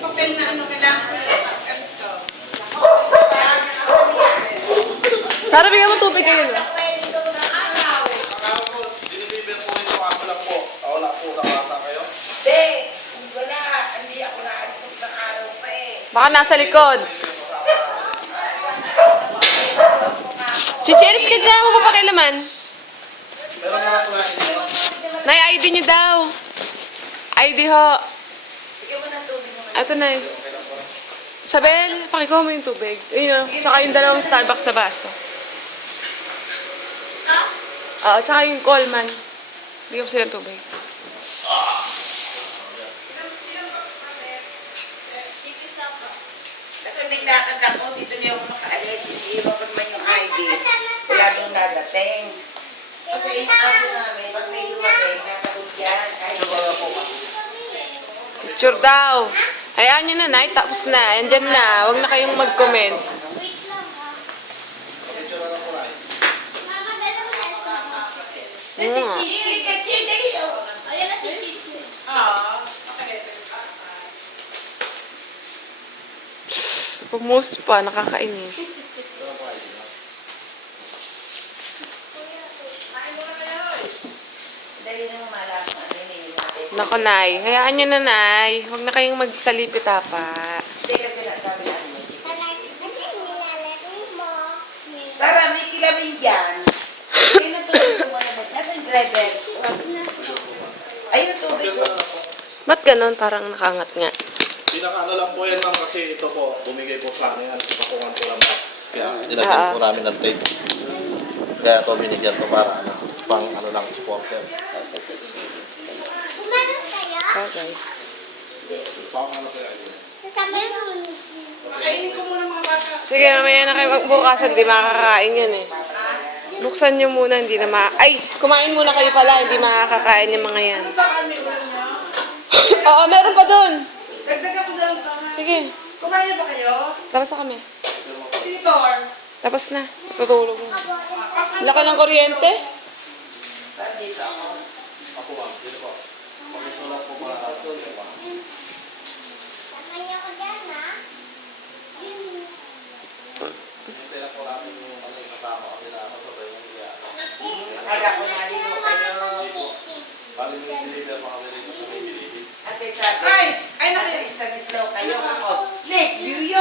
yung papel na ano kailangan ko i-alis ko. Sara, bigyan mo tubig kayo. No? Diniliver po ito kaso lang po. Wala po nakata kayo. Hindi. Wala. Hindi ako naalis ng isang araw pa eh. Baka nasa likod. Chicheris ka dyan, mo pa pakilaman. Meron na po natin dito. Nay, ID niyo daw. ID ho. Bigyan mo ng tubig mo. Ito, Nay. Sabel, pakikuha mo yung tubig. Ayun, tsaka yung dalawang Starbucks na baso. Oo, tsaka yung Coleman. Bigyan ko sila ng tubig. Kasi may lakad ako. Dito niya ako makaalis. Iiwan ko naman yung ID. Wala nung nadating. Kasi yung ako namin, pag may dumating, nakagod yan. Kahit wala po ako. Picture daw. Hayaan nyo na, Nay. Tapos na. Andyan na. Huwag na kayong mag-comment. Picture na po natin. Hindi ka chin, dali oh. Pumus pa. Nakakainis. Dali nang malaman. Hindi natin. Nako, Nay. Hayaan nyo na, Nay. Huwag na kayong magsalipit pa. Hindi kasi nasabi natin mo. Tara, may kilamin dyan. Ayun ang tubig mo naman. Nasaan driver? Ayun ang tubig mo. Ba't ganun? Parang nakangat nga. Pinakaano lang po yan ma'am kasi ito po, bumigay po sa akin yan. Pakungan po lang box. Kaya nilagyan po namin ng tape. Kaya ito binigyan to para ano, pang ano lang supporter. Okay. Pang ano kaya yun. Makainin ko muna mga bata. Sige, mamaya na kayo magbukasan. Hindi makakakain yan eh. Buksan nyo muna, hindi na Ay, kumain muna kayo pala. Hindi makakakain yung mga yan. Ano ba kami ulam niyo? Oo, meron pa dun. Dagdagan ko na lang ito. Sige, Kumain na ba kayo? tapos na kami. Senator. Tapos na. Tutulog na. Laki ng kuryente. Saan dito ako? Ako ma'am, dito po. Pagkasulat po para ito. Hindi lang po natin yung ano yung kasama kasi na ano sa tayo ng iya. Akala ko naligo kayo. Bali yung deliver mga kami rito sa may bilibid. Kasi sabi, Ay! Ay, nasa naku. Stanislaw kayo ako. Nick, Viryo!